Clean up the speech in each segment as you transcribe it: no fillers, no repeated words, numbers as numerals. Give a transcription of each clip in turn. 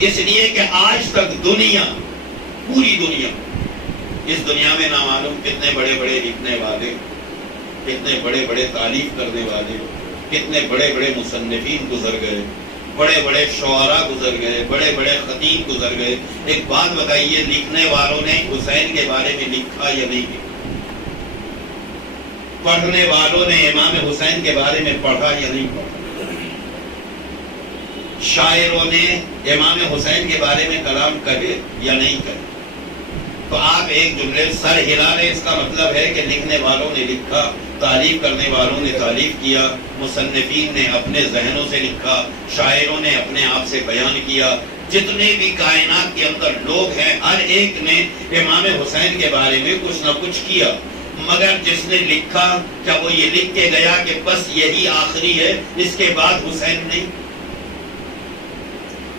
اس لیے کہ آج تک دنیا، پوری دنیا، اس دنیا میں نہ معلوم کتنے بڑے بڑے لکھنے والے، کتنے بڑے بڑے تعریف کرنے والے، کتنے بڑے بڑے مصنفین گزر گئے، بڑے بڑے شعراء گزر گئے، بڑے بڑے خطیب گزر گئے۔ ایک بات بتائیے، لکھنے والوں نے حسین کے بارے میں لکھا یا نہیں لکھا؟ پڑھنے والوں نے امام حسین کے بارے میں پڑھا یا نہیں پڑھا؟ شاعروں نے امام حسین کے بارے میں کلام کرے یا نہیں کرے؟ تو آپ ایک جملے سر ہلا لیں، اس کا مطلب ہے کہ لکھنے والوں نے لکھا، تعریف کرنے والوں نے تعریف کیا، مصنفین نے اپنے ذہنوں سے لکھا، شاعروں نے اپنے آپ سے بیان کیا۔ جتنے بھی کائنات کے اندر لوگ ہیں، ہر ایک نے امام حسین کے بارے میں کچھ نہ کچھ کیا، مگر جس نے لکھا، کیا وہ یہ لکھ کے گیا کہ بس یہی آخری ہے، اس کے بعد حسین نہیں؟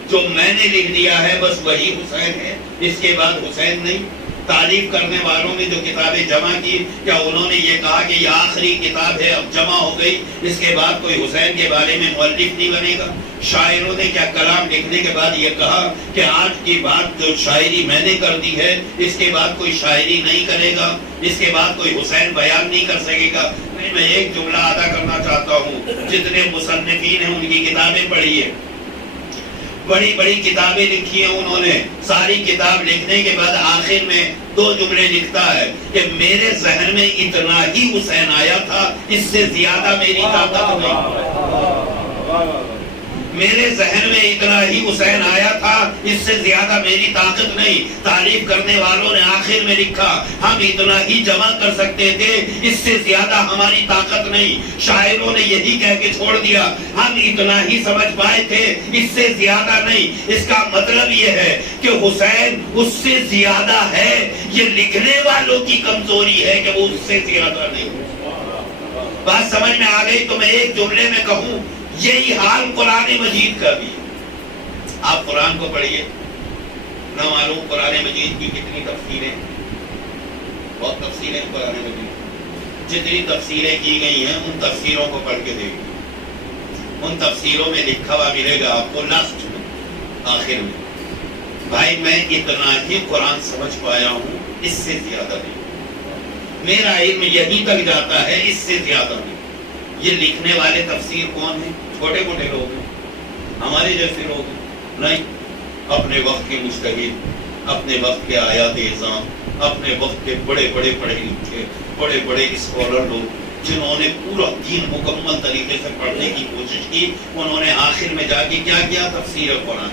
جو میں نے لکھ دیا ہے بس وہی حسین ہے، اس کے بعد حسین نہیں؟ تعریف کرنے والوں نے جو کتابیں جمع کی، کیا انہوں نے یہ کہا کہ یہ آخری کتاب ہے، اب جمع ہو گئی، اس کے بعد کوئی حسین کے بارے میں مؤلف نہیں بنے گا؟ شاعروں نے کیا کلام لکھنے کے بعد یہ کہا کہ آج کی بات جو شاعری میں نے کر دی ہے، اس کے بعد کوئی شاعری نہیں کرے گا، اس کے بعد کوئی حسین بیان نہیں کر سکے گا؟ میں ایک جملہ ادا کرنا چاہتا ہوں، جتنے مصنفین ہیں ان کی کتابیں پڑھیے، بڑی بڑی کتابیں لکھی ہیں انہوں نے، ساری کتاب لکھنے کے بعد آخر میں دو جملے لکھتا ہے کہ میرے ذہن میں اتنا ہی حسین آیا تھا، اس سے زیادہ میری طاقت نہیں۔ میرے ذہن میں اتنا ہی حسین آیا تھا، اس سے زیادہ میری طاقت نہیں۔ تعریف کرنے والوں نے آخر میں لکھا ہم اتنا ہی جمع کر سکتے تھے، اس سے زیادہ ہماری طاقت نہیں۔ شاعروں نے یہی کہہ کے چھوڑ دیا ہم اتنا ہی سمجھ پائے تھے، اس سے زیادہ نہیں۔ اس کا مطلب یہ ہے کہ حسین اس سے زیادہ ہے، یہ لکھنے والوں کی کمزوری ہے کہ وہ اس سے زیادہ نہیں۔ بات سمجھ میں آ گئی؟ تو میں ایک جملے میں کہوں، یہی حال قرآن مجید کا بھی ہے۔ آپ قرآن کو پڑھیے، نہ معلوم قرآن مجید کی کتنی تفسیریں، بہت تفسیریں قرآن مجید، جتنی تفسیریں کی گئی ہیں ان تفسیروں کو پڑھ کے دیکھیں، ان تفسیروں میں لکھا ہوا ملے گا آپ کو لاسٹ میں، آخر میں، بھائی میں اتنا ہی قرآن سمجھ پایا ہوں، اس سے زیادہ نہیں، میرا علم یہیں تک جاتا ہے، اس سے زیادہ نہیں۔ یہ لکھنے والے تفسیر کون ہیں؟ چھوٹے موٹے لوگ ہیں، ہمارے جیسے لوگ ہیں؟ نہیں، اپنے وقت کے مجتہد، اپنے وقت کے آیات اعظام، اپنے وقت کے بڑے بڑے پڑھے لکھے، بڑے بڑے اسکالر لوگ، جنہوں نے پورا دین مکمل طریقے سے پڑھنے کی کوشش کی، انہوں نے آخر میں جا کے کیا کیا؟ تفسیر قرآن۔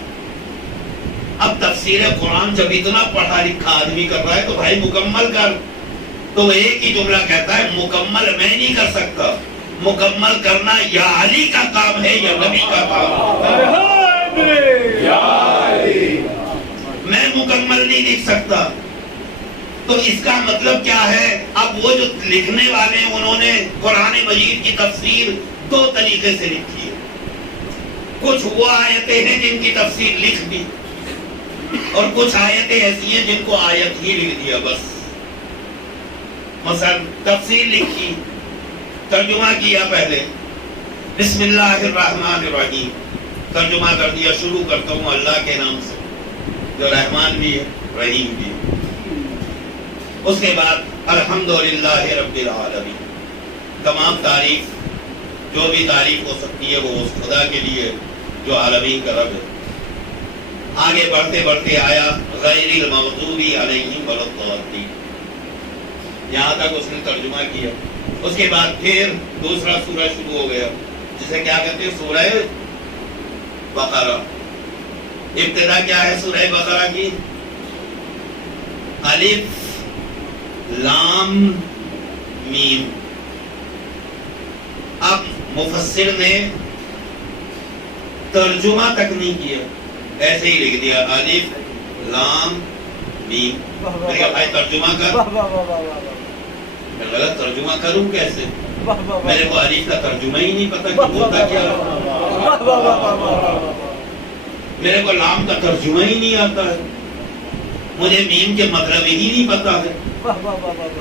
اب تفسیر قرآن جب اتنا پڑھا لکھا آدمی کر رہا ہے تو بھائی مکمل کر۔ تو وہ ایک ہی جملہ کہتا ہے مکمل میں نہیں کر سکتا، مکمل کرنا یا علی کا کام ہے یا نبی کا کام ہے۔ میں مکمل نہیں لکھ سکتا۔ تو اس کا مطلب کیا ہے؟ اب وہ جو لکھنے والے ہیں انہوں نے قرآن مجید کی تفسیر دو طریقے سے لکھی ہے۔ کچھ وہ آیتیں ہیں جن کی تفسیر لکھ دی، اور کچھ آیتیں ایسی ہیں جن کو آیت ہی لکھ دیا بس۔ مثلا تفسیر لکھی، ترجمہ کیا پہلے، بسم اللہ الرحمن الرحیم، ترجمہ کر دیا، شروع کرتا ہوں اللہ کے نام سے جو رحمان بھی ہے رحیم بھی ہے۔ اس کے بعد الحمدللہ رب العالمین، تمام تعریف جو بھی تعریف ہو سکتی ہے وہ اس خدا کے لیے جو عالمین کا رب ہے۔ آگے بڑھتے بڑھتے آیا غیر المغضوب علیہم ولا الضالین، یہاں تک اس نے ترجمہ کیا۔ اس کے بعد پھر دوسرا سورہ شروع ہو گیا جسے کیا کہتے ہیں؟ سورہ بقرہ۔ ابتدا کیا ہے سورہ بقرہ کی؟ الف لام میم۔ اب مفسر نے ترجمہ تک نہیں کیا، ایسے ہی لکھ دیا الف لام میم۔ بھائی ترجمہ کر، میں غلط ترجمہ کروں کیسے؟ میرے کو الف کا ترجمہ ہی نہیں پتا کہ ہوتا کیا، میرے کو لام کا ترجمہ ہی نہیں آتا ہے، مجھے میم کے مطلب ہی نہیں پتا ہے،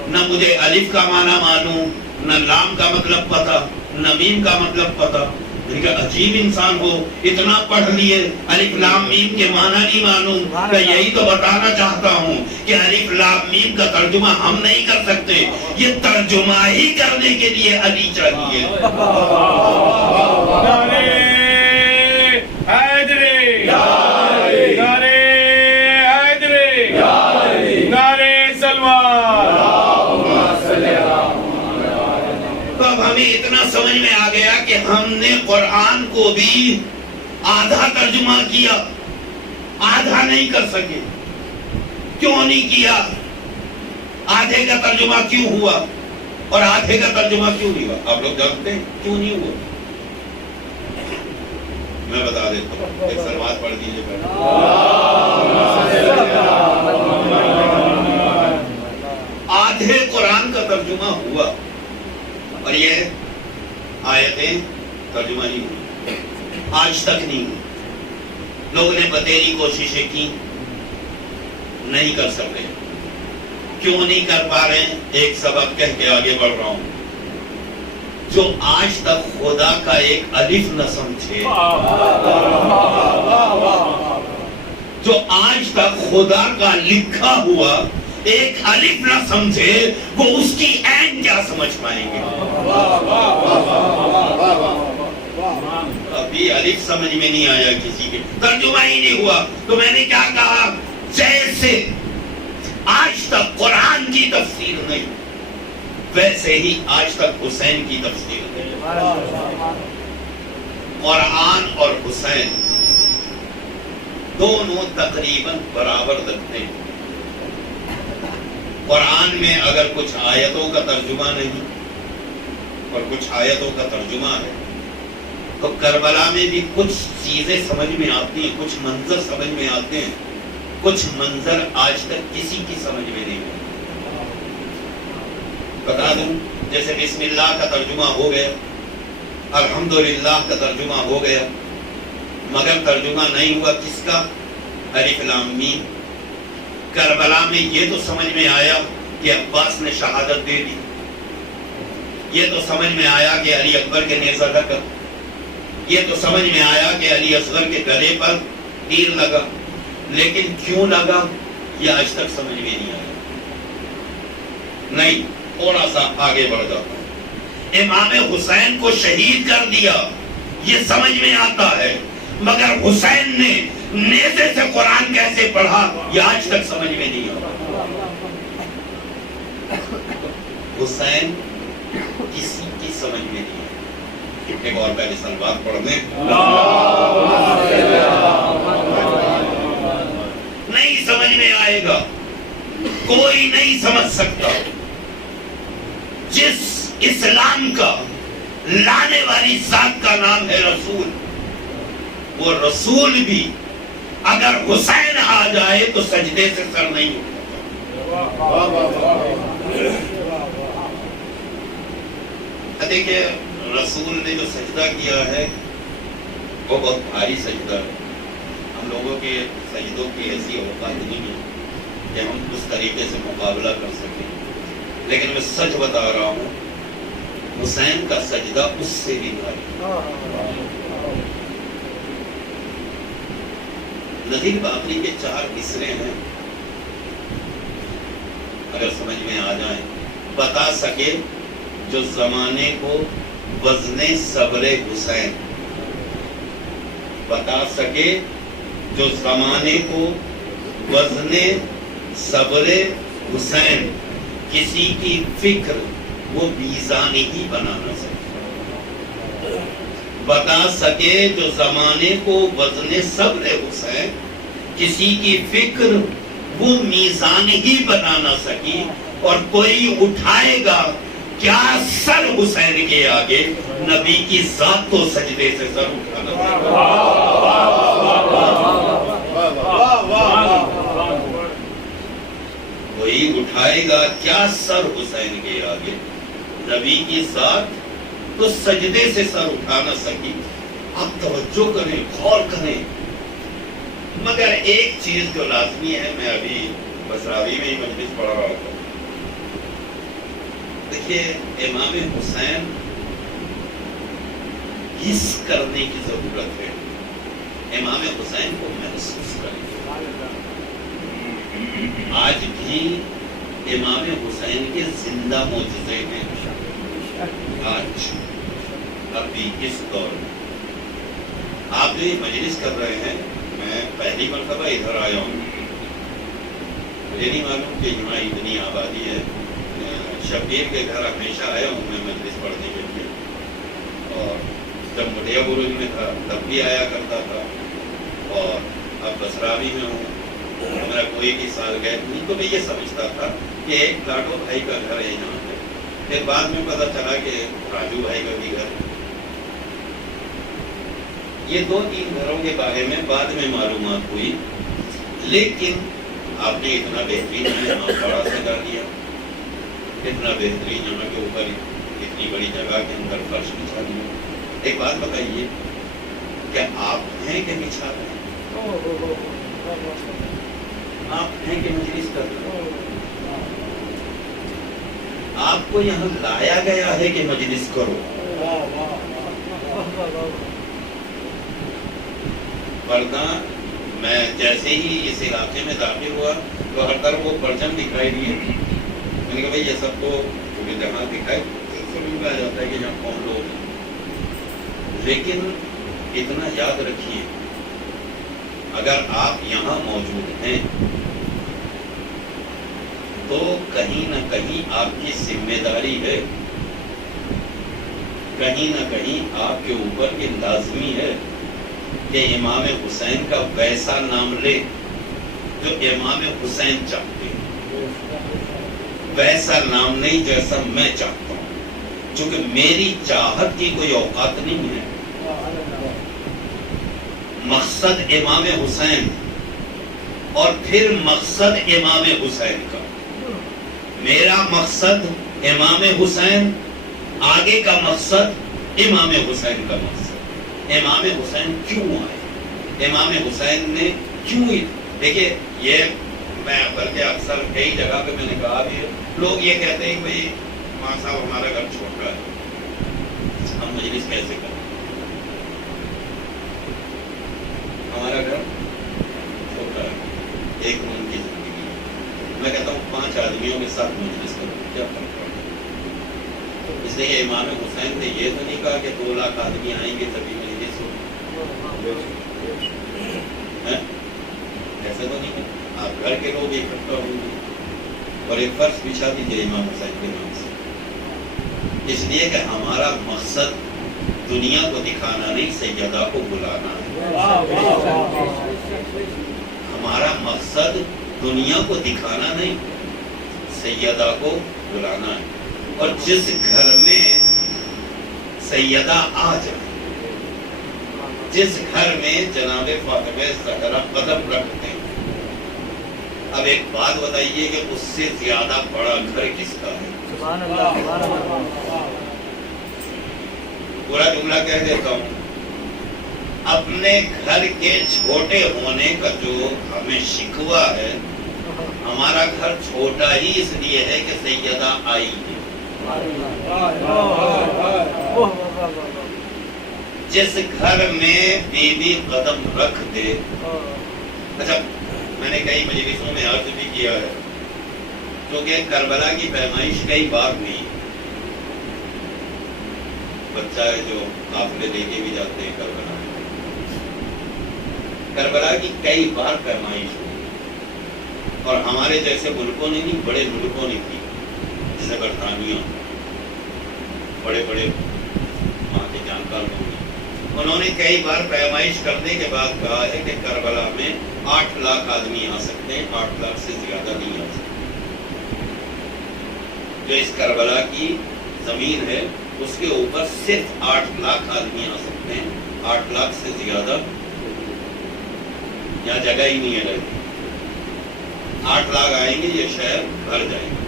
نہ مجھے الف کا معنی معلوم، نہ لام کا مطلب پتا، نہ میم کا مطلب پتا۔ میں نے کہا عجیب انسان ہو، اتنا پڑھ لیے، الف لام میم کے معنی نہیں معلوم، کہ یہی تو بتانا چاہتا ہوں کہ الف لام میم کا ترجمہ ہم نہیں کر سکتے، یہ ترجمہ ہی کرنے کے لیے علی چاہیے۔ ہمیں اتنا سمجھ میں آ گیا کہ ہم نے قرآن کو بھی آدھا ترجمہ کیا، آدھا نہیں کر سکے۔ کیوں نہیں کیا؟ آدھے کا ترجمہ کیوں ہوا اور آدھے کا ترجمہ کیوں نہیں ہوا؟ آپ لوگ جانتے ہیں کیوں نہیں ہوا؟ میں بتا دیتا ہوں، ایک سلوات پڑھ دیجیے۔ آدھے قرآن کا ترجمہ ہوا اور یہ آیتیں ترجمہ نہیں ہوئی، آج تک نہیں ہوئی۔ لوگوں نے بتیری کوششیں کی، نہیں کر سکے۔ کیوں نہیں کر پا رہے ہیں؟ ایک سبب کہہ کے آگے بڑھ رہا ہوں۔ جو آج تک خدا کا ایک الف نہ سمجھے، جو آج تک خدا کا لکھا ہوا ایک الف نہ سمجھے، وہ اس کی عین کیا سمجھ پائیں گے؟ ابھی الف سمجھ میں نہیں آیا کسی کے، ترجمہ ہی نہیں ہوا۔ تو میں نے کیا کہا؟ جیسے آج تک قرآن کی تفسیر نہیں، ویسے ہی آج تک حسین کی تفسیر نہیں۔ قرآن اور حسین دونوں تقریباً برابر لگتے ہیں۔ قرآن میں اگر کچھ آیتوں کا ترجمہ نہیں اور کچھ آیتوں کا ترجمہ ہے، تو کربلا میں بھی کچھ چیزیں سمجھ میں آتی ہیں، کچھ منظر سمجھ میں آتے ہیں، کچھ منظر آج تک کسی کی سمجھ میں نہیں آتے۔ بتا دوں، جیسے بسم اللہ کا ترجمہ ہو گیا، الحمدللہ کا ترجمہ ہو گیا، مگر ترجمہ نہیں ہوا کس کا؟ الف لام میم۔ کربلا میں یہ تو سمجھ میں آیا کہ عباس نے شہادت دے دی، یہ تو سمجھ میں آیا کہ علی اکبر کے نیزہ لگا، یہ تو سمجھ میں آیا کہ علی اصغر کے گلے پر تیر لگا، لیکن کیوں لگا یہ آج تک سمجھ میں نہیں آیا۔ نہیں، تھوڑا سا آگے بڑھ جاتا ہوں۔ امام حسین کو شہید کر دیا، یہ سمجھ میں آتا ہے، مگر حسین نے نیزے سے قرآن کیسے پڑھا یہ آج تک سمجھ میں نہیں آتا۔ حسین کسی کی سمجھ میں نہیں آتا۔ ایک اور پہلے سلوات پڑھ دیں۔ نہیں سمجھ میں آئے گا، کوئی نہیں سمجھ سکتا۔ جس اسلام کا لانے والی ذات کا نام ہے رسول، وہ رسول بھی اگر حسین آ جائے تو سجدے سے سر نہیں اٹھتا۔ دیکھیں، رسول نے جو سجدہ کیا ہے وہ بہت بھاری سجدہ ہے۔ ہم لوگوں کے سجدوں کی ایسی اوقات نہیں ہے کہ ہم اس طریقے سے مقابلہ کر سکیں، لیکن میں سچ بتا رہا ہوں، حسین کا سجدہ اس سے بھی بھاری۔ نذیر باقری کے 4 مصرے ہیں، اگر سمجھ میں آ جائیں۔ بتا سکے جو زمانے کو وزن صبر حسین، بتا سکے جو زمانے کو وزن صبر حسین، کسی کی فکر وہ میزان ہی بنا نہ سکے۔ بتا سکے جو زمانے کو وزن صبر حسین، کسی کی فکر وہ میزان ہی بنا نہ سکی، اور کوئی اٹھائے گا کیا سر حسین کے آگے؟ نبی کی ذات تو سجدے سے سر اٹھانا کوئی اٹھائے گا کیا سر حسین کے آگے؟ نبی کی ذات تو سجدے سے سر اٹھا نہ سکی۔ آپ توجہ کریں، غور کریں۔ مگر ایک چیز جو لازمی ہے، میں ابھی بسراوی میں ہی مجلس پڑھا رہا تھا، دیکھیے امام حسین حس کرنے کی ضرورت ہے، امام حسین کو محسوس کریں۔ آج بھی امام حسین کے زندہ معجزے ہیں، آج ابھی اس دور میں۔ آپ جو یہ مجلس کر رہے ہیں، میں پہلی مرتبہ ادھر آیا ہوں، مجھے نہیں معلوم کہ یہاں اتنی آبادی ہے۔ شبیر کے گھر ہمیشہ آیا ہوں میں مجلس پڑھنے کے لیے، اور جب مٹیا بروج میں تھا تب بھی آیا کرتا تھا، اور اب بسراوی میں ہوں، میرا کوئی بھی سال گئے نہیں تو میں یہ سمجھتا تھا کہ ایک لاڈو بھائی کا گھر ہے یہاں پہ، پھر بعد میں پتا چلا کہ راجو بھائی کا بھی گھر ہے۔ یہ 2-3 گھروں کے بارے میں بعد میں معلومات ہوئی، لیکن آپ نے اتنا بہترین بڑا سجا دیا، اتنا بہترین یہاں کے اوپر اتنی بڑی جگہ کے اندر فرش بچھا دیا۔ ایک بات بتائیے، کیا آپ ہیں کہ بچھا رہے ہیں؟ آپ ہیں کہ مجلس کر رہے ہیں؟ آپ کو یہاں لایا گیا ہے کہ مجلس کرو؟ ورنہ میں جیسے ہی اس علاقے میں داخل ہوا تو ہر طرف وہ پرچم دکھائی دیے، میں نے کہا بھائی یہ سب تو پورے جہاں دکھائی سمجھ میں آ جاتا ہے کہ یہاں کون لوگ ہیں، لیکن اتنا یاد رکھیے اگر آپ یہاں موجود ہیں تو کہیں نہ کہیں آپ کی ذمہ داری ہے، کہیں نہ کہیں آپ کے اوپر یہ لازمی ہے کہ امام حسین کا ویسا نام لے جو امام حسین چاہتے ہیں، ویسا نام نہیں جیسا میں چاہتا ہوں، چونکہ میری چاہت کی کوئی اوقات نہیں ہے۔ مقصد امام حسین اور پھر مقصد امام حسین کا، میرا مقصد امام حسین، آگے کا مقصد امام حسین کا مقصد۔ امام حسین کیوں آئے، امام حسین نے کیوں، دیکھیے یہ میں بلکہ اکثر کئی جگہ پہ میں نے کہا بھی، لوگ یہ کہتے ہیں بھائی ماں صاحب ہمارا گھر چھوٹا ہے، ہم مجلس کیسے کریں، ہمارا گھر چھوٹا ہے، ایک روم کی زندگی ہے، میں کہتا ہوں 5 آدمیوں کے ساتھ مجلس کروں، کیا فرق پڑتا ہے؟ اس لیے امام حسین نے یہ تو نہیں کہا کہ 2 لاکھ آدمی آئیں گے تبھی مجلس ہو، ایسا تو نہیں ہے، آپ گھر کے لوگ اکٹھا ہوں گے اور ایک فرش بچھا دیجیے امام حسین کے نام سے، اس لیے کہ ہمارا مقصد دنیا کو دکھانا نہیں، سیدہ کو بلانا ہے۔ ہمارا مقصد دنیا کو دکھانا نہیں، سیدہ کو بلانا ہے، اور جس گھر میں سیدہ آ جائے، جس گھر میں جناب فاطمہ زہرا قدم رکھتے ہیں، اب ایک بات بتائیے کہ اس سے زیادہ بڑا گھر کس کا ہے؟ سبحان اللہ۔ پورا جملہ کہہ دیتا ہوں، اپنے گھر کے چھوٹے ہونے کا جو ہمیں شکوہ ہے، ہمارا گھر چھوٹا ہی اس لیے ہے کہ سیدہ آئی ہے۔ جس گھر میں بیوی قدم رکھ دے، اچھا میں نے کئی مجلسوں میں عرض بھی کیا ہے، کیونکہ کربلا کی پیمائش کئی بار ہوئی، بچہ ہے جو قافلے لے کے بھی جاتے ہیں کربلا، کربلا کی کئی بار پیمائش ہوئی، اور ہمارے جیسے ملکوں نے نہیں، بڑے ملکوں نے کی، جیسے برطانیہ، بڑے بڑے وہاں کے جانکار لوگ، انہوں نے کئی بار پیمائش کرنے کے بعد کہا ہے کہ کربلا میں 8 لاکھ آدمی آ سکتے ہیں، 8 لاکھ سے زیادہ نہیں آ سکتے۔ جو اس کربلا کی زمین ہے اس کے اوپر صرف 8 لاکھ آدمی آ سکتے ہیں، 8 لاکھ سے زیادہ یہاں جگہ ہی نہیں ہے رہتی۔ 8 لاکھ آئیں گے یہ شہر بھر جائیں گے۔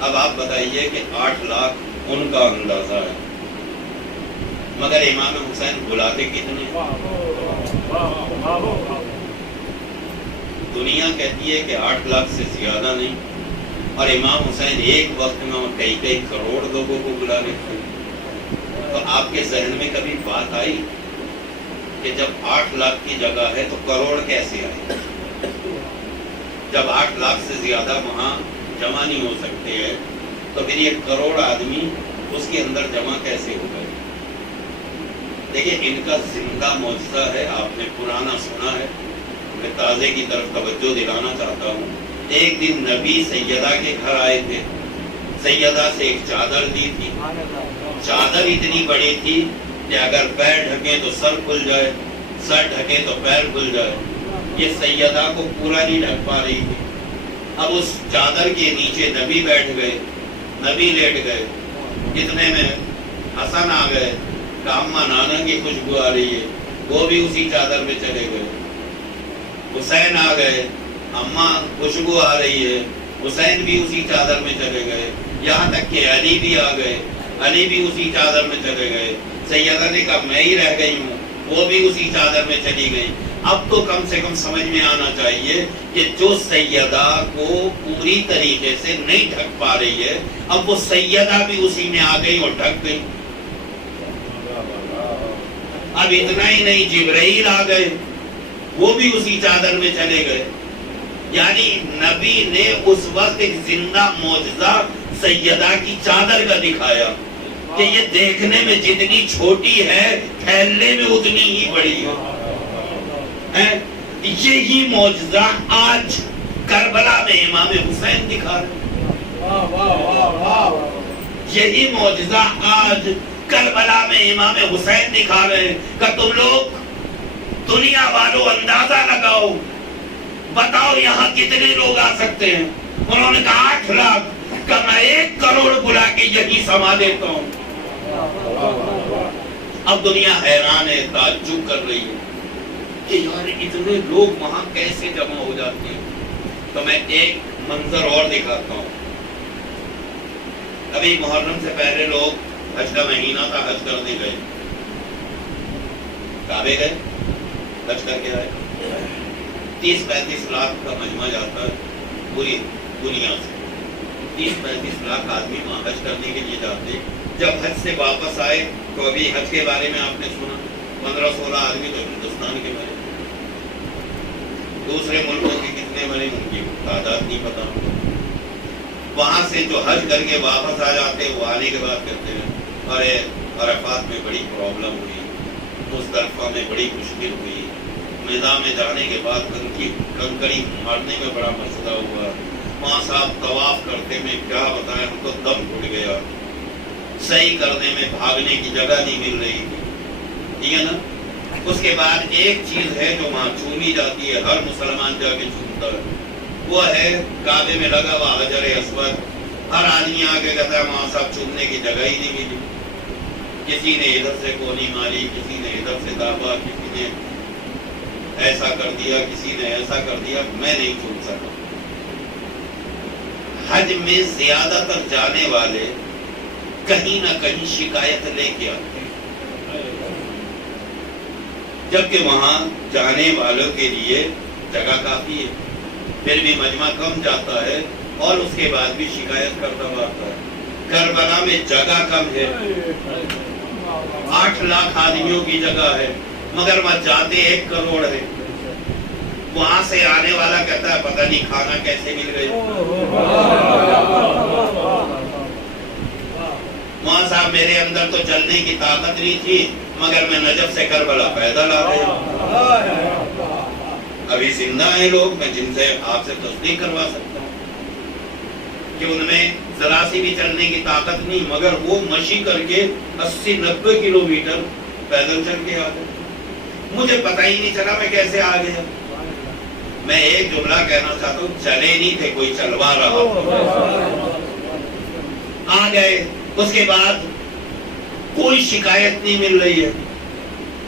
اب آپ بتائیے کہ 8 لاکھ ان کا اندازہ ہے، مگر امام حسین بلاتے کتنے؟ دنیا کہتی ہے کہ 8 لاکھ سے زیادہ نہیں، اور امام حسین ایک وقت میں کئی کئی کروڑ لوگوں کو بلا لیتے ہیں۔ تو آپ کے ذہن میں کبھی بات آئی کہ جب 8 لاکھ کی جگہ ہے تو کروڑ کیسے آئے؟ جب 8 لاکھ سے زیادہ وہاں جمع نہیں ہو سکتے ہیں تو پھر یہ کروڑ آدمی اس کے اندر جمع کیسے ہو گئے؟ دیکھیں ان کا زندہ معجزہ ہے، آپ نے پرانا سنا ہے، میں تازے کی طرف توجہ دلانا چاہتا ہوں۔ ایک دن نبی سیدہ کے گھر آئے تھے، سیدہ سے ایک چادر دی تھی، چادر اتنی بڑی تھی کہ اگر پیر ڈھکے تو سر کھل جائے، سر ڈھکے تو پیر کھل جائے، یہ سیدہ کو پورا نہیں ڈھک پا رہی تھی۔ اب اس چادر کے نیچے نبی بیٹھ گئے، نبی لیٹ گئے، اتنے میں حسن آ گئے، کاماں نانا کی خوشبو آ رہی ہے، وہ بھی اسی چادر میں چلے گئے، حسین آ گئے، اماں خوشبو آ رہی ہے، حسین بھی اسی چادر میں چلے گئے، یہاں تک کہ علی بھی آ گئے، علی بھی اسی چادر میں چلے گئے، سیدہ نے کہا میں ہی رہ گئی ہوں، وہ بھی اسی چادر میں چلی گئی۔ اب تو کم سے کم سمجھ میں آنا چاہیے کہ جو سیدہ کو پوری طریقے سے نہیں ڈھک پا رہی ہے، اب وہ سیدہ بھی اسی میں آ گئی اور ڈھک گئی۔ اب اتنا ہی نہیں، جبرائیل آ گئے، وہ بھی اسی چادر میں چلے گئے۔ یعنی نبی نے اس وقت ایک زندہ معجزہ سیدہ کی چادر کا دکھایا کہ یہ دیکھنے میں جتنی چھوٹی ہے پھیلنے میں اتنی ہی بڑی ہے۔ یہی معجزہ آج کربلا میں امام حسین دکھا رہے، یہی معجزہ آج کربلا میں امام حسین دکھا رہے ہیں کہ تم لوگ دنیا والوں اندازہ لگاؤ، بتاؤ یہاں کتنے لوگ آ سکتے ہیں؟ انہوں نے کہا 8 لاکھ، کہ میں 1 کروڑ بلا کے یہی سما دیتا ہوں۔ اب دنیا حیران ہے، تعجب کر رہی ہے کہ یار اتنے لوگ وہاں کیسے جمع ہو جاتے ہیں۔ تو میں ایک منظر اور دکھاتا ہوں۔ ابھی محرم سے پہلے لوگ، حج کا مہینہ تھا، حج کرنے گئے، کعبے گئے، حج کر کے آئے۔ 30-35 لاکھ کا مجمع جاتا ہے پوری دنیا سے، 30-35 لاکھ آدمی وہاں حج کرنے کے لیے جاتے۔ جب حج سے واپس آئے تو ابھی حج کے بارے میں آپ نے سنا، 15-16 آدمی تو ہندوستان کے مرے، دوسرے ملکوں کے کتنے مرے ان کی تعداد نہیں پتا۔ وہاں سے جو حج کر کے واپس آ جاتے وہ آنے کے بعد کہتے ہیں ارے عرفات میں بڑی پرابلم ہوئی، مزدلفہ میں بڑی مشکل ہوئی، میدان میں جانے کے بعد کنکڑی مارنے میں بڑا مسئلہ ہوا، وہاں صاحب طواف کرتے میں کیا بتائیں ہم تو دم گھٹ گیا، صحیح کرنے میں بھاگنے کی جگہ نہیں مل رہی تھی، ٹھیک ہے نا۔ اس کے بعد ایک چیز ہے جو وہاں چومی جاتی ہے، ہر مسلمان جا کے چومتا ہے، وہ ہے کعبے میں لگا ہوا حجر اسود۔ ہر آدمی آ کے کہتا ہے وہاں صاحب چومنے کی جگہ ہی نہیں ملی، کسی نے ادھر سے کونی ماری، کسی نے ادھر سے دابا، کسی نے ایسا کر دیا، کسی نے ایسا کر دیا، میں نہیں چوم سکا۔ حج میں زیادہ تر جانے والے کہیں نہ کہیں شکایت لے کے آتے ہیں، جبکہ وہاں جانے والوں کے لیے جگہ کافی ہے، پھر بھی مجمع کم جاتا ہے اور اس کے بعد بھی شکایت کرتا ہوا آتا ہے۔ کربلا میں جگہ کم ہے، 8 لاکھ آدمیوں کی جگہ ہے، مگر وہاں جاتے 1 کروڑ ہے۔ وہاں سے آنے والا کہتا ہے پتہ نہیں کھانا کیسے مل گئی۔ وہاں صاحب میرے اندر تو چلنے کی طاقت نہیں تھی، مگر میں نجف سے کربلا پیدل آ گیا۔ ابھی زندہ ہیں لوگ، میں جن سے آپ سے تصدیق کروا سکتا ہوں کہ ان میں ذرا سی بھی چلنے کی طاقت نہیں، مگر وہ مشی کر کے 80-90 کلومیٹر پیدل چل کے آ گئے۔ مجھے پتہ ہی نہیں چلا میں کیسے آ گیا۔ میں ایک جملہ کہنا چاہتا ہوں، چلے نہیں تھے، کوئی چلوا رہا، آ گئے۔ اس کے بعد کوئی شکایت نہیں مل رہی ہے۔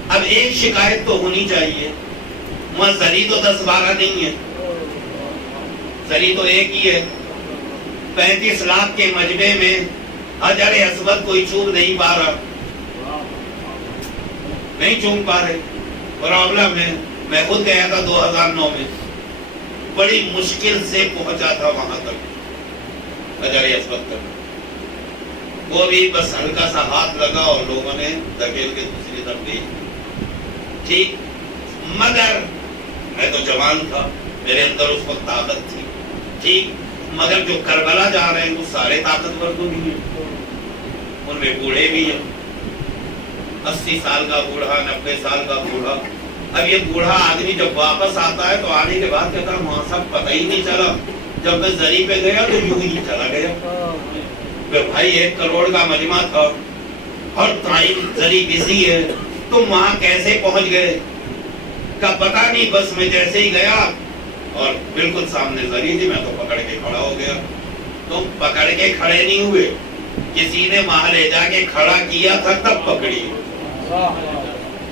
اب ایک شکایت تو ہونی چاہیے، وہاں زری تو 10-12 نہیں ہے، زری تو ایک ہی ہے۔ 35 لاکھ کے مجمع میں حجر اسود کوئی چوم نہیں پا رہا، نہیں چوم پا رہے، پرابلم ہے۔ میں خود گیا تھا 2009 میں، بڑی مشکل سے پہنچا تھا وہاں تک، حجر اسود تک۔ وہ بھی بس ہلکا سا ہاتھ لگا اور لوگوں نے دھکیل کے دوسری طرف گئی. ٹھیک, مگر میں تو جوان تھا, میرے اندر اس وقت طاقت تھی. ٹھیک, مگر جو کربلا جا رہے ہیں وہ سارے طاقتور تو نہیں ہیں, ان میں بوڑھے بھی ہیں, 80 سال کا بوڑھا, 90 سال کا بوڑھا. اب یہ بوڑھا آدمی جب واپس آتا ہے تو آنے کے بعد کہتا ہے وہاں سب پتہ ہی نہیں چلا, جب میں زری پہ گیا تو یوں ہی چلا گیا. بھائی 1 کروڑ کا مجمع تھا, ہر ٹائم زری بزی ہے, تم وہاں کیسے پہنچ گئے؟ کا پتہ نہیں, بس میں جیسے ہی گیا اور بالکل سامنے زری تھی, میں تو پکڑ کے کھڑا ہو گیا. تم پکڑ کے کھڑے نہیں ہوئے, کسی نے وہاں لے جا کے کھڑا کیا تھا تب پکڑی.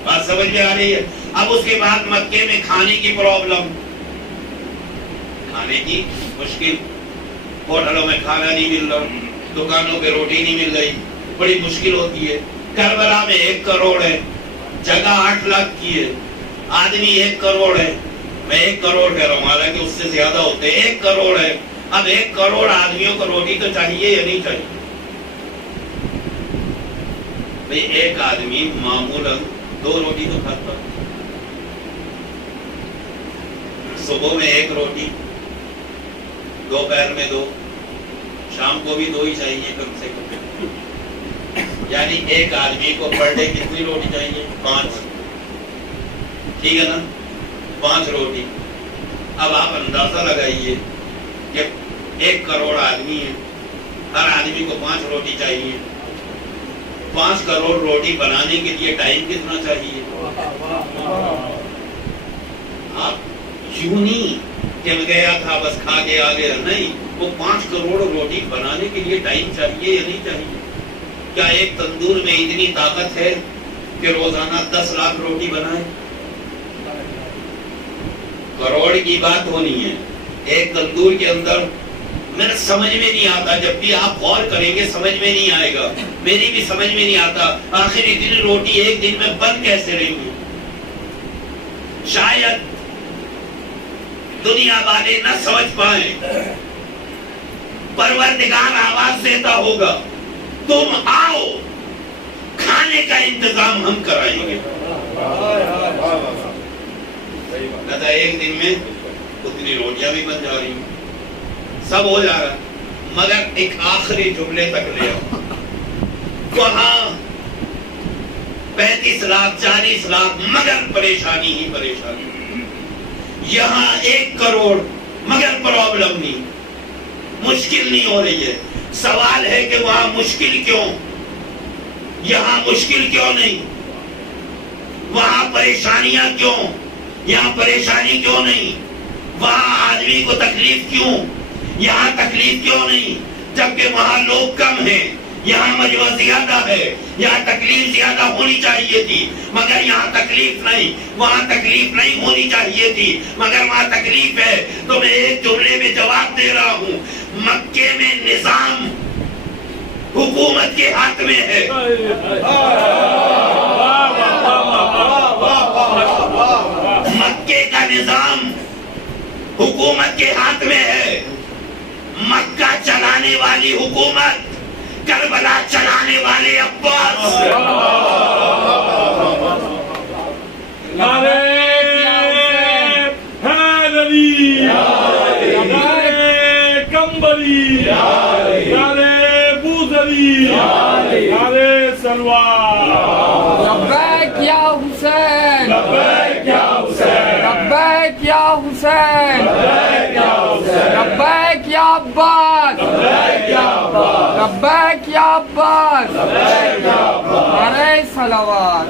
بات سمجھ میں آ رہی ہے؟ اب اس کے بعد مکے میں کھانے کی پرابلم, کھانے کی مشکل, ہوٹلوں میں کھانا نہیں مل رہا, دکانوں پہ روٹی نہیں مل رہی, بڑی مشکل ہوتی ہے. کربلا میں 1 کروڑ ہے, جگہ 8 لاکھ کی ہے, آدمی 1 کروڑ ہے. میں 1 کروڑ کہہ رہا ہوں, حالانکہ اس سے زیادہ ہوتے. 1 کروڑ ہے. اب 1 کروڑ آدمیوں کو روٹی تو چاہیے یا نہیں چاہیے؟ بھئی ایک آدمی معمولاً 2 روٹی تو کھاتا, صبح میں 1 روٹی, دوپہر میں 2, شام کو بھی 2 ہی چاہیے کم سے کم. یعنی ایک آدمی کو پر ڈے کتنی روٹی چاہیے؟ 5. ٹھیک ہے نا, 5 روٹی. اب آپ اندازہ لگائیے کہ 1 کروڑ آدمی ہے, ہر آدمی کو 5 روٹی چاہیے. 5 کروڑ روٹی بنانے کے لیے ٹائم کتنا چاہیے؟ آپ یوں نہیں کہ میں گیا تھا بس کھا کے آ گیا, نہیں, وہ 5 کروڑ روٹی بنانے کے لیے ٹائم چاہیے یا نہیں چاہیے؟ کیا ایک تندور میں اتنی طاقت ہے کہ روزانہ 10 لاکھ روٹی بنائے؟ کروڑ کی بات ہونی ہے. ایک تندور کے اندر میرے سمجھ میں نہیں آتا, جب بھی آپ غور کریں گے سمجھ میں نہیں آئے گا, میری بھی سمجھ میں نہیں آتا آخر اتنی روٹی ایک دن میں بن کیسے رہی ہوئی. شاید دنیا والے نہ سمجھ پائیں, پروردگار آواز دیتا ہوگا تم آؤ, کھانے کا انتظام ہم کرائیں گے. ایک دن میں اتنی روٹیاں بھی بن جا رہی ہیں, سب ہو جا رہا, مگر ایک آخری جملے تک لے آؤ. وہاں 35 لاکھ 40 لاکھ مگر پریشانی ہی پریشانی. یہاں 1 کروڑ مگر پرابلم نہیں, مشکل نہیں ہو رہی ہے. سوال ہے کہ وہاں مشکل کیوں, یہاں مشکل کیوں نہیں؟ وہاں پریشانیاں کیوں, یہاں پریشانی کیوں نہیں؟ وہاں آدمی کو تکلیف کیوں, یہاں تکلیف کیوں نہیں؟ جبکہ وہاں لوگ کم ہیں, یہاں مجمع زیادہ ہے, یہاں تکلیف زیادہ ہونی چاہیے تھی مگر یہاں تکلیف نہیں, وہاں تکلیف نہیں ہونی چاہیے تھی مگر وہاں تکلیف ہے. تو میں ایک جملے میں جواب دے رہا ہوں, مکے میں نظام حکومت کے ہاتھ میں ہے. مکے کا نظام حکومت کے ہاتھ میں ہے. مکہ چلانے والی حکومت, کربلا چلانے والے عباس. نعرہ حیدری, نعرہ کمبری, نعرہ بوذری, نعرہ سلوار. لبیک یا حسین, لبیک یا حسین, لبیک یا حسین, لبیک یا حسین, لبیک یا عباس, لبیک یا عباس, لبیک یا عباس, لبیک یا عباس. نعرہ صلوات.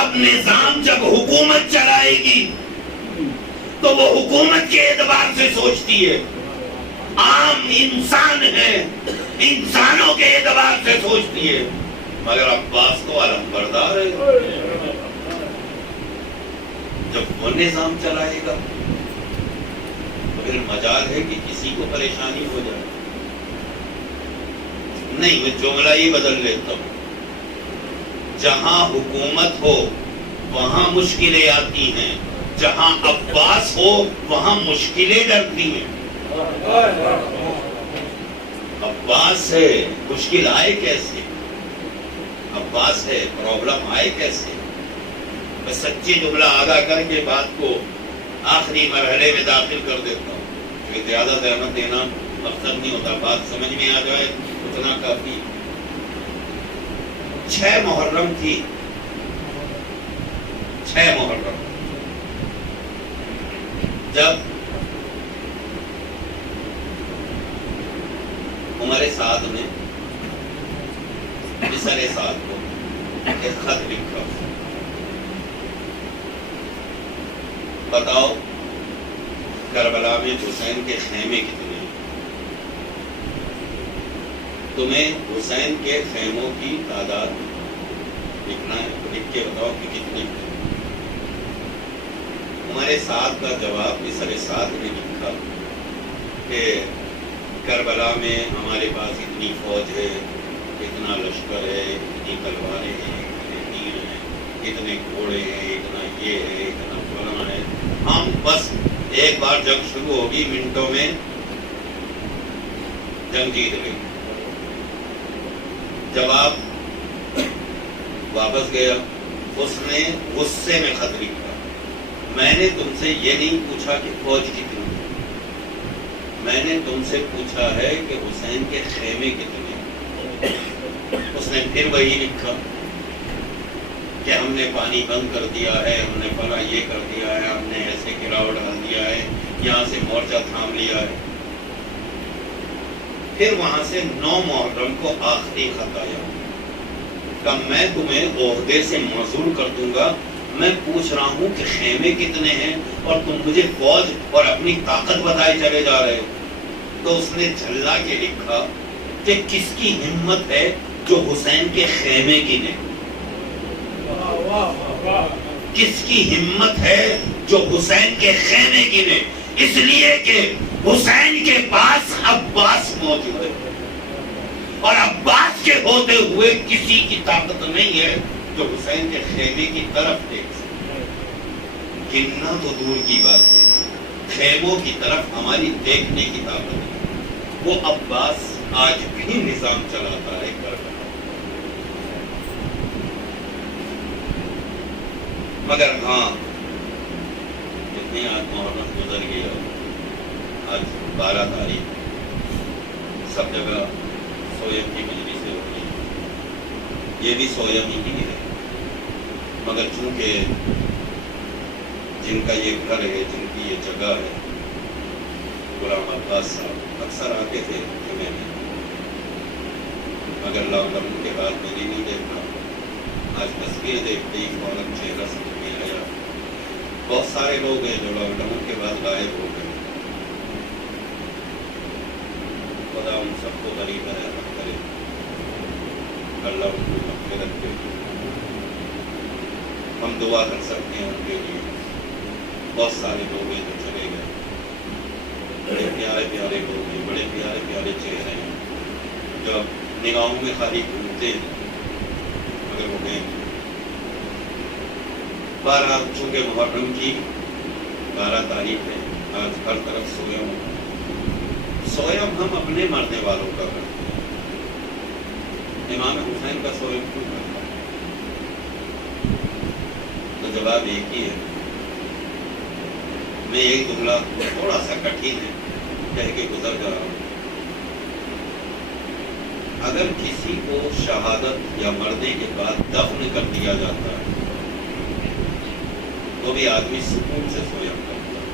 اب نظام جب حکومت چلائے گی تو وہ حکومت کے اعتبار سے سوچتی ہے, عام انسان ہے, انسانوں کے اعتبار سے سوچتی ہے. مگر عباس تو علم بردار ہے, جب وہ نظام چلائے گا تو پھر مجال ہے کہ کسی کو پریشانی ہو جائے. نہیں, میں جملہ ہی بدل لیتا ہوں, جہاں حکومت ہو وہاں مشکلیں آتی ہیں, جہاں عباس ہو وہاں مشکلیں ڈرتی ہیں. عباس ہے، مشکل آئے کیسے؟ عباس ہے، پرابلم آئے کیسے؟ میں سچی جملہ ادا کر کے بات کو آخری مرحلے میں داخل کر دیتا ہوں، کیونکہ زیادہ زحمت دینا مقصد نہیں ہوتا، بات سمجھ میں آ جائے اتنا کافی۔ 6 محرم تھی، 6 محرم، جب عمر سعد نے مصر سعد کو ایک خط لکھا، بتاؤ کربلا میں حسین کے خیمے کتنے ہیں؟ تمہیں حسین کے خیموں کی تعداد لکھنا ہے، لکھ کے بتاؤ کہ کتنے ہیں۔ عمر سعد کا جواب مصر سعد نے لکھا کہ کربلا میں ہمارے پاس اتنی فوج ہے، اتنا لشکر ہے، اتنی تلواریں ہیں، اتنے تیر ہیں، اتنے گھوڑے ہیں، اتنا یہ ہے، اتنا فلاں ہے، ہم بس ایک بار جنگ شروع ہوگی منٹوں میں جنگ جیت لیں گے۔ جب آپ واپس گیا، اس نے غصے میں خط لکھا، میں نے تم سے یہ نہیں پوچھا کہ فوج کتنی، میں نے تم سے پوچھا ہے کہ حسین کے خیمے کتنے ہیں۔ اس نے پھر وہی لکھا کہ ہم نے پانی بند کر دیا ہے، ہم نے فلاں یہ کر دیا ہے، ہم نے ایسے گراؤ ڈال دیا ہے، یہاں سے مورچہ تھام لیا ہے۔ پھر وہاں سے 9 محرم کو آخری خط آیا کہ میں تمہیں عہدے سے معزول کر دوں گا، میں پوچھ رہا ہوں کہ خیمے کتنے ہیں اور تم مجھے فوج اور اپنی طاقت بتائے چلے جا رہے ہو۔ تو اس نے جھلا کے لکھا کہ کس کی ہمت ہے جو حسین کے خیمے گنے، کس کی ہمت ہے جو حسین کے خیمے گنے، اس لیے کہ حسین کے پاس عباس موجود ہے، اور عباس کے ہوتے ہوئے کسی کی طاقت نہیں ہے جو حسین کے خیمے کی طرف دیکھ سکے۔ گننا تو دور کی بات ہے، خیموں کی طرف ہماری دیکھنے کی طاقت ہے۔ وہ عباس آج بھی نظام چلاتا ہے کربلا، مگر ہاں جتنی آج محرم گزر گیا، آج 12 تاریخ، سب جگہ سویم کی مجلسیں ہو رہی، یہ بھی سویم ہی ہے، مگر چونکہ جن کا یہ گھر ہے، جن کی یہ جگہ ہے، غلام عباس صاحب اکثر آتے تھے جمعے میں، مگر لاک ڈاؤن کے بعد میں نہیں دیکھا۔ آج تصویر دیکھتے ہی فوراً چہرہ سمجھ میں آیا۔ بہت سارے لوگ ہیں جو لاک ڈاؤن کے بعد غائب ہو گئے، خدا ان سب کو غریب رحمت کرے، اللہ ان کو مغفرت دے۔ ہم دعا کر سکتے ہیں ان کے لیے۔ بہت سارے لوگ ہیں جو چلے گئے، بڑے پیارے پیارے لوگ ہیں، بڑے پیارے پیارے چہرے ہیں جو نگاہوں میں خالی گھومتے ہیں، مگر وہ گئے۔ بہرحال چونکہ محرم کی 12 تاریخ ہے، آج ہر طرف سویم ہو، سویم ہم اپنے مرنے والوں کا کرتے ہیں۔ امام حسین کا سویم کیوں کرتا ہے؟ تو جواب ایک ہی ہے، میں ایک جملہ تھوڑا سا کٹھن ہے کہہ کے گزر جا رہا ہوں۔ اگر کسی کو شہادت یا مرنے کے بعد دفن کر دیا جاتا ہے تو بھی آدمی سکون سے سویا کرتا ہے،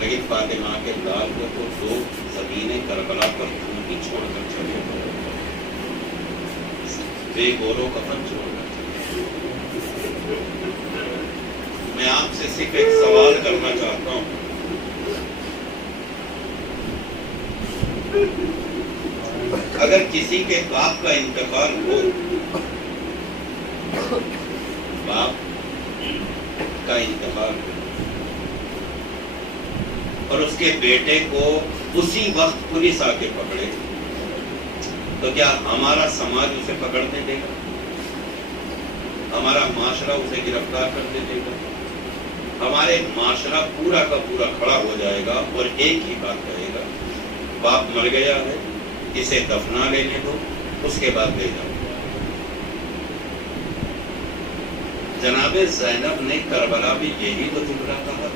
لیکن فاطمہ کے لال کو تو لوگ زمین کربلا پر خون چھوڑ کر چلے گئے، بے گولو کفن چھوڑ کر چلے گئے۔ میں آپ سے صرف ایک سوال کرنا چاہتا ہوں، اگر کسی کے باپ کا انتقال ہو، باپ کا انتقال ہو اور اس کے بیٹے کو اسی وقت پولیس آ کے پکڑے، تو کیا ہمارا سماج اسے پکڑنے دے گا؟ ہمارا معاشرہ اسے گرفتار کرنے دے گا؟ ہمارے معاشرہ پورا کا پورا کھڑا ہو جائے گا اور ایک ہی بات کہے گا، باپ مر گیا ہے، اسے دفنا لینے دو، اس کے بعد لے جاؤ۔ جناب زینب نے کربلا میں یہی تو جملہ کہا،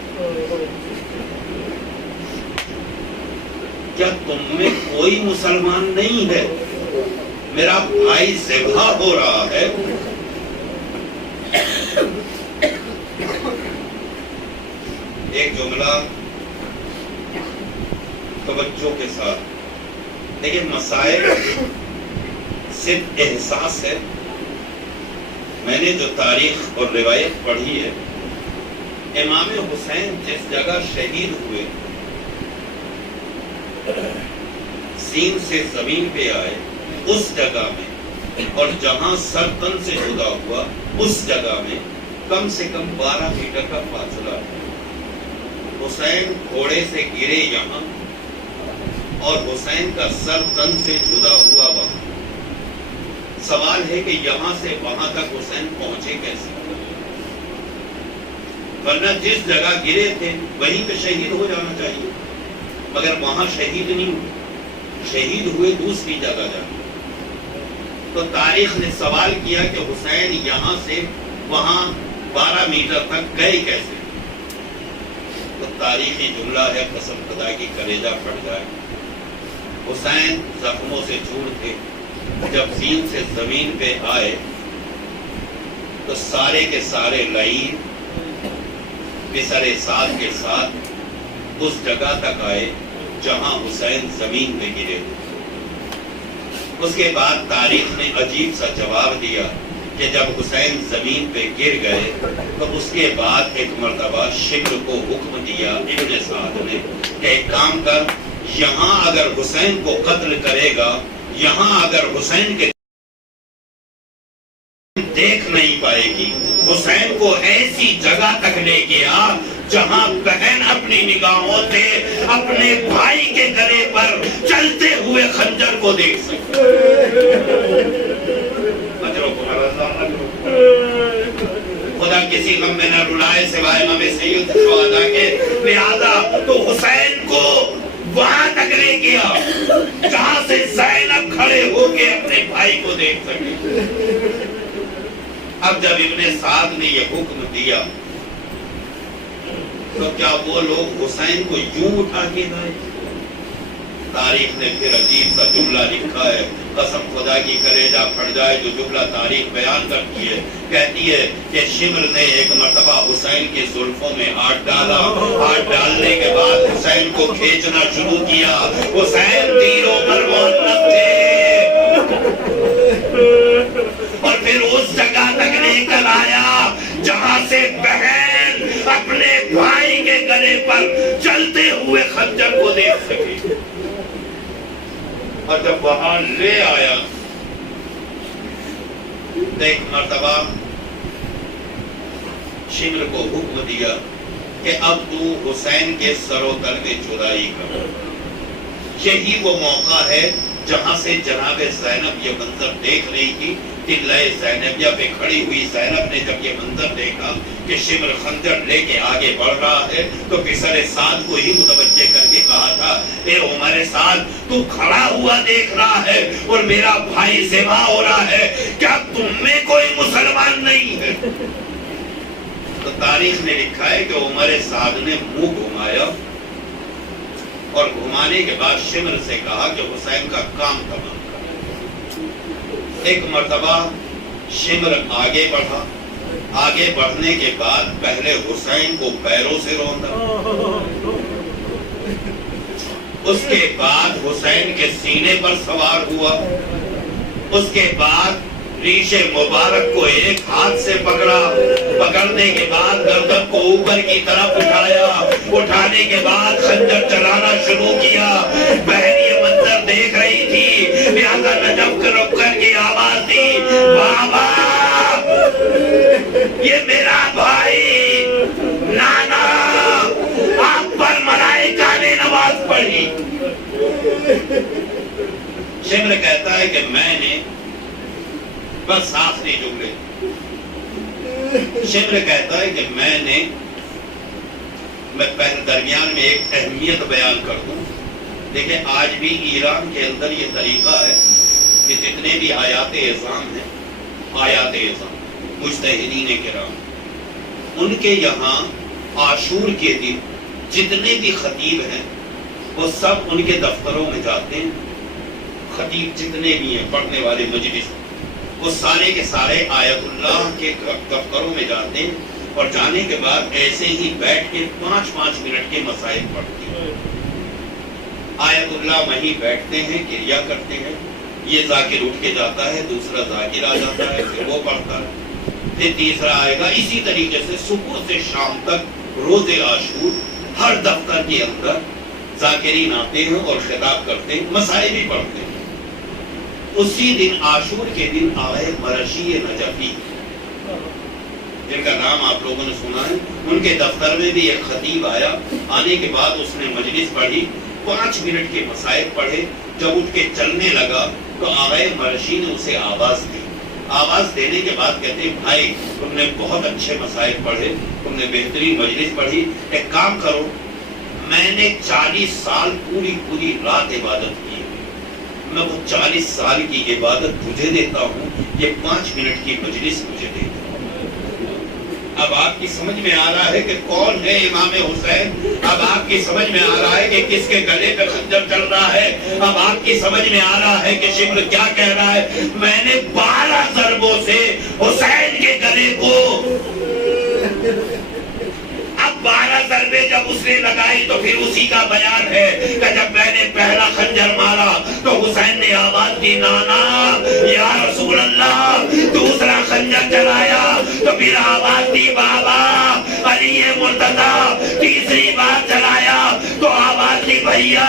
کیا تم میں کوئی مسلمان نہیں ہے؟ میرا بھائی ذبح ہو رہا ہے، ایک جملہ توجہ کے ساتھ، لیکن مسائل صرف احساس ہے۔ میں نے جو تاریخ اور روایت پڑھی ہے، امام حسین جس جگہ شہید ہوئے، سین سے زمین پہ آئے اس جگہ میں، اور جہاں سر تن سے جدا ہوا اس جگہ میں کم سے کم 12 میٹر کا فاصلہ ہے۔ حسین گھوڑے سے گرے یہاں، اور حسین کا سر تن سے جدا ہوا وہاں۔ سوال ہے کہ یہاں سے وہاں تک حسین پہنچے کیسے؟ ورنہ جس جگہ گرے تھے وہیں پہ شہید ہو جانا چاہیے، مگر وہاں شہید نہیں ہوئے، شہید ہوئے دوسری جگہ جا۔ تو تاریخ نے سوال کیا کہ حسین یہاں سے وہاں 12 میٹر تک گئے کیسے؟ تو تاریخی جملہ ہے، قسم خدا کی کلیجہ پھٹ جائے۔ حسین زخموں سے چور تھے، جب سین سے زمین پہ آئے تو سارے کے سارے لعین پسر سعد کے ساتھ اس جگہ تک آئے جہاں حسین زمین پہ گرے۔ اس کے بعد تاریخ نے عجیب سا جواب دیا کہ جب حسین زمین پہ گر گئے تو اس کے بعد ایک مرتبہ شمر کو حکم دیا ابن سعد نے کہ ایک کام کر، یہاں اگر حسین کو قتل کرے گا، یہاں اگر حسین کے دیکھ نہیں پائے گی، حسین کو ایسی جگہ تک لے کے آ جہاں بہن اپنی نگاہوں سے اپنے بھائی کے گلے پر چلتے ہوئے خنجر کو دیکھ سکے۔ خدا کسی غم میں نہ رلائے سوائے غم سید شہداء کے، لہذا تو حسین کو وہاں تک لے گیا جہاں سے زینب کھڑے ہو کے اپنے بھائی کو دیکھ سکے۔ اب جب ابن سعد نے یہ حکم دیا تو کیا وہ لوگ حسین کو یوں اٹھا کے لائے؟ تاریخ نے پھر عجیب سا جملہ لکھا ہے، قسم خدا کی کلیجہ پھٹ جائے جو جملہ تاریخ بیان کرتی ہے۔ کہتی ہے کہ شمر نے ایک مرتبہ حسین کے زلفوں میں ہاتھ ڈالا، ہاتھ ڈالنے کے بعد حسین کو کھینچنا شروع کیا۔ حسین تیروں پر معلق تھے، اور پھر اس جگہ تک لے کر آیا جہاں سے بہن اپنے بھائی کے گلے پر چلتے ہوئے خنجر کو دیکھ سکے۔ اور جب وہاں لے آیا ایک مرتبہ شمر کو حکم دیا کہ اب تو حسین کے سر و تل میں جدائی کر۔ یہی وہ موقع ہے جہاں سے جناب زینب یہ منظر دیکھ رہی تھی۔ قلعہ زینبیہ پہ کھڑی ہوئی زینب نے جب یہ منظر دیکھا کہ شمر خنجر لے کے آگے بڑھ رہا ہے تو پسر سعد کو ہی متوجہ کر کے کہا تھا، اے عمر سعد، تو کھڑا ہوا دیکھ رہا ہے اور میرا بھائی ذبح ہو رہا ہے، کیا تم میں کوئی مسلمان نہیں ہے؟ تو تاریخ نے لکھا ہے کہ عمر سعد نے منہ گھمایا اور گھمانے کے بعد شمر سے کہا کہ حسین کا کام تمام کر۔ ایک مرتبہ شمر آگے بڑھا، آگے بڑھنے کے بعد پہلے حسین کو پیروں سے روندا، اس کے بعد حسین کے سینے پر سوار ہوا، اس کے بعد ریش مبارک کو ایک ہاتھ سے پکڑا، پکڑنے کے بعد گردن کو اوپر کی طرف اٹھایا، اٹھانے کے بعد خنجر چلانا شروع کیا۔ بہن یہ منظر دیکھ رہی تھی، لہذا نجف کے رک کر کے آواز دی، بابا یہ میرا بھائی نانا، آپ پر ملائکہ نے نماز پڑھی۔ شمر کہتا ہے کہ میں نے بس آخری جملے، شمر کہتا ہے کہ میں نے میں پہلے درمیان میں ایک اہمیت بیان کر دوں. دیکھیں آج بھی ایران کے اندر یہ طریقہ ہے کہ جتنے بھی آیات اعظام ہیں، آیات اعظام مجتہدین کرام، ان کے یہاں عاشور کے دن جتنے بھی خطیب ہیں وہ سب ان کے دفتروں میں جاتے ہیں. خطیب جتنے بھی ہیں پڑھنے والے مجلس، وہ سارے کے سارے آیت اللہ کے دفتروں میں جاتے ہیں اور جانے کے بعد ایسے ہی بیٹھ کے 5 منٹ کے مسائل پڑھتے ہیں. آیت اللہ وہیں بیٹھتے ہیں، کریا کرتے ہیں. یہ ذاکر اٹھ کے جاتا ہے، دوسرا ذاکر آ جاتا ہے، پھر وہ پڑھتا ہے، پھر تیسرا آئے گا. اسی طریقے سے صبح سے شام تک روز عاشور ہر دفتر کے اندر ذاکرین آتے ہیں اور خطاب کرتے ہیں، مسائل بھی پڑھتے ہیں. اسی دن عاشور کے دن آئے مرشی نجفی، جن کا نام آپ لوگوں نے سنا ہے. ان کے دفتر میں بھی ایک خطیب آیا. آنے کے بعد اس نے مجلس پڑھی، 5 منٹ کے مسائل پڑھے. جب اٹھ کے چلنے لگا تو آغائے مرشی نے اسے آواز دی. آواز دینے کے بعد کہتے ہیں بھائی تم نے بہت اچھے مسائل پڑھے، تم نے بہترین مجلس پڑھی. ایک کام کرو، میں نے 40 سال پوری رات عبادت کی، میں وہ 40 سال کی عبادت تجھے دیتا ہوں، یہ 5 منٹ کی مجلس مجھے دے دو. اب آپ کی سمجھ میں آ رہا ہے کہ کون ہے امام حسین. اب آپ کی سمجھ میں آ رہا ہے کہ کس کے گلے پہ خنجر چل رہا ہے. اب آپ کی سمجھ میں آ رہا ہے کہ شبل کیا کہہ رہا ہے. میں نے 12 ضربوں سے حسین کے گلے کو، اب 12 ضربے جب اس نے لگائی تو پھر اسی کا بیان ہے کہ جب میں نے پہلا خنجر مارا تو حسین نے آواز دی نانا یا رسول اللہ. دوسرا خنجر چلایا تو پھر آواز دی بابا علی مرتضی. تیسری بار چلایا تو آواز دی بھیا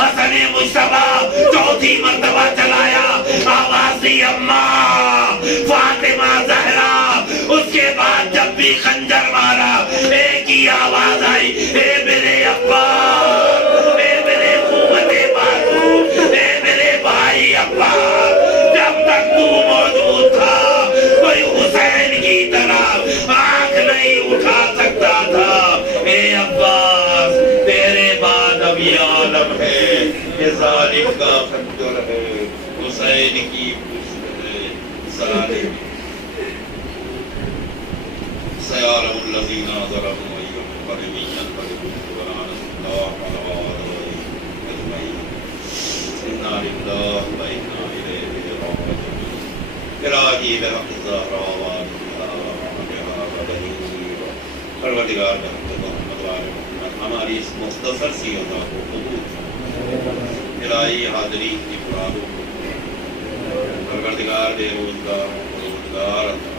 حسن مصطفیٰ. چوتھی مرتبہ چلایا آواز دی اماں فاطمہ زہرا. اس کے بعد جب بھی خنجر مارا ایک ہی آواز آئی، اے میرے ابا، اے میرے قوت بازو، اے میرے بھائی ابا. جب تک تو موجود تھا کوئی حسین کی طرح آنکھ نہیں اٹھا سکتا تھا. اے عباس تیرے بعد اب یہ عالم ہے کہ ظالم کا خنجر ہے، حسین کی پشت ہے ظالم. سیارم الذین ظلموا ایہم ينقلبون سبحان اللہ اجمعین. انا للہ و انا الیہ راجعون. الہی بحق الزہراء پروردگار بحق محمد و آل محمد ہماری اس مختصر سی عطا کو قبول فرما. الہی حاضرین کی مرادوں کو پروردگار بے روزگاروں کو روزگار عطا،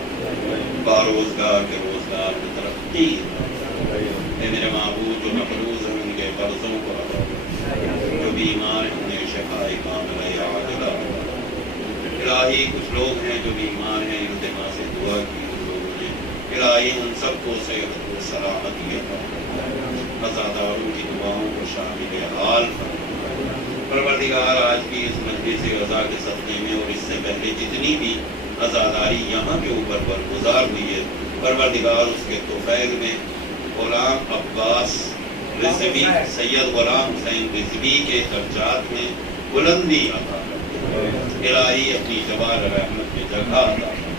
باروزگار کے روزگار کی ترقی. اے میرے معبود جو مقروض ہیں ان کے قرضوں کو عطا، جو بیمار ہیں انہیں شفائے کاملہ عاجلہ. الہی کچھ لوگ ہیں جو بیمار ہیں، التماس سے دعا کی ان لوگوں نے. الہی ان سب کو صحت و سلامتی عطا، عزاداروں کی دعاؤں کو شامل حال فرما. پروردگار آج بھی اس مجلس عزا کے صدقے میں اور اس سے پہلے جتنی بھی عزاداری یہاں کے اوپر برگزار ہوئی ہے، پروردگار اس کے توفیق میں غلام عباس رضوی، سید غلام حسین رضوی کے درجات میں بلندی عطا کرے. الہی اپنی جوار رحمت میں جگہ عطا کرے.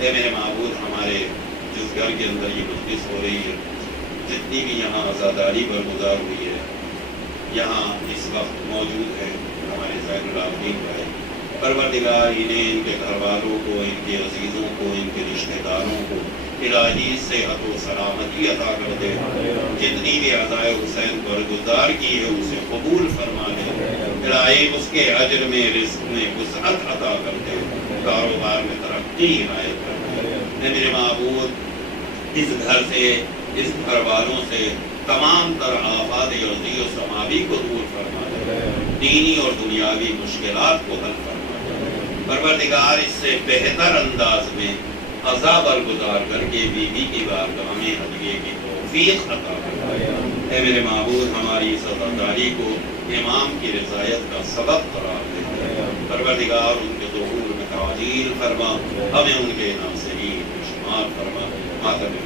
اے میرے معبود ہمارے جس گھر کے اندر یہ مجلس ہو رہی ہے، جتنی بھی یہاں عزاداری برگزار ہوئی ہے، یہاں اس وقت موجود ہے ہمارے زین العابدین بھائی. پروردگار انہیں، ان کے گھر والوں کو، ان کے عزیزوں کو، ان کے رشتہ داروں کو الہی صحت و سلامتی عطا کر دے. جتنی بھی عزائے حسین برگزار کی ہے اسے قبول فرما دے. الہی اس کے اجر میں، رزق میں وسعت عطا کر دے، کاروبار میں ترقی عنایت کر دے. میرے معبود اس گھر سے، اس گھر والوں سے تمام تر آفات ارضی و سماوی کو دور فرما دے. دینی اور دنیاوی مشکلات کو حل فرما. پروردگار اس سے بہتر انداز میں عزا برگزار کر کے بیوی کی بارگاہ میں ہدیے کی توفیق عطا فرمائے. اے میرے معبود ہماری اس عزاداری کو امام کی رضایت کا سبب قرار دے. پروردگار ان کے ظہور میں تعجیل فرما، ہمیں ان کے ناصرین میں شمار فرما. ماتم